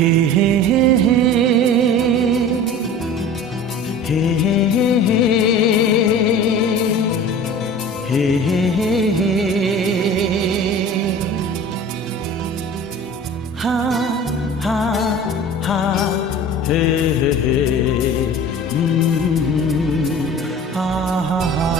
হে হে হে হে হে হে হে হে হে হে হে হা হা হা হে হে হে হা হা হা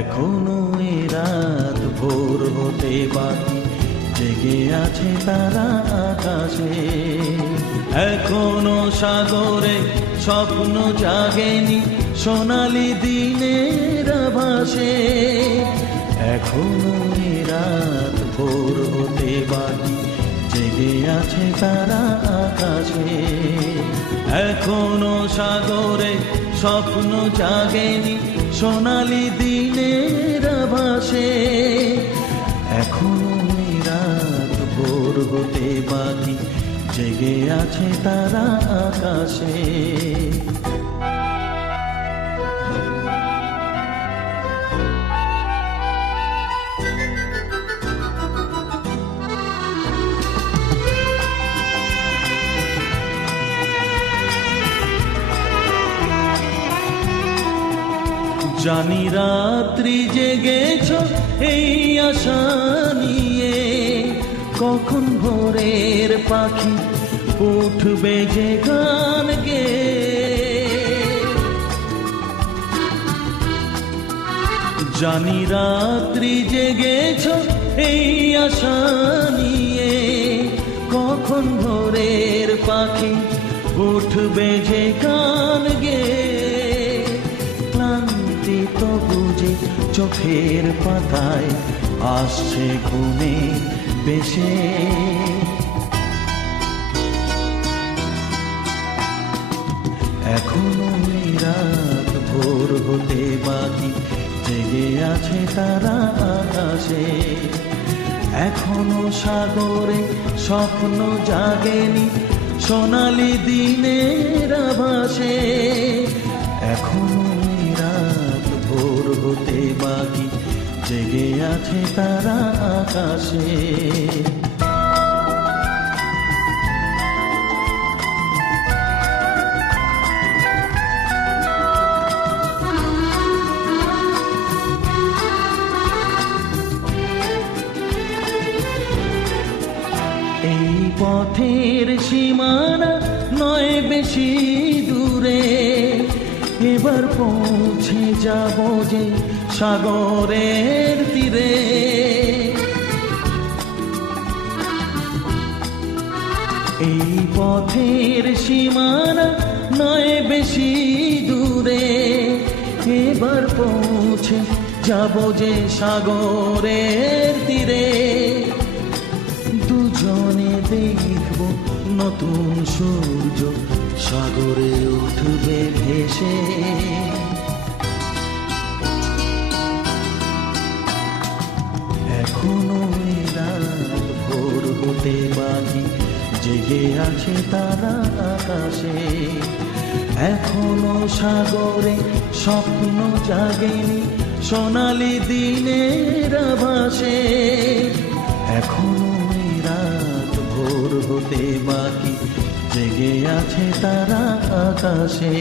এখনো এ রাত ভোর হতে বাকি, জেগে আছে তারা আকাশে। এখনো সাগরে স্বপ্ন জাগেনি, সোনালি দিনের আভাসে। এখনো এ রাত ভোর হতে বাকি, জেগে আছে তারা আকাশে। এখনো সাগরে স্বপ্ন জাগেনি, সোনালি দিনের আভাসে। এখনো রাত ভোর হতে বাকি, জেগে আছে তারা আকাশে। জানি রাত্রি জেগেছ এই আশা নিয়ে, কখন ভোরের পাখি উঠবে যে গান গেয়ে। জানি রাত্রি জেগেছ এই আশা নিয়ে, কখন ভোরের পাখি উঠবে যে গান গেয়ে। তো বুঝে চোখের পাতায় আসছে ঘুমে বেশে। এখনো রাত ভোর হতে বাকি, জেগে আছে তারা আকাশে। এখনো সাগরে স্বপ্ন জাগেনি, সোনালি দিনের আভাসে। এখনো ভোর হতে বাকি, জেগে আছে তারা আকাশে। এই পথের সীমানা নয় বেশি দূরে, এবার পৌঁছে যাব যে সাগরের তীরে। এই পথের সীমানা নয় বেশি দূরে, এবার পৌঁছে যাব যে সাগরের তীরে। দুজনে দেখব নতুন সূর্য সাগরে উঠবে ভেসে। এখনো রাত ভোর হতে বাকি, জেগে আছে তারা আকাশে। এখনো সাগরে স্বপ্ন জাগেনি, সোনালি দিনের আভাসে। এখনো রাত ভোর হতে বাকি, জেগে আছে তারা আকাশে।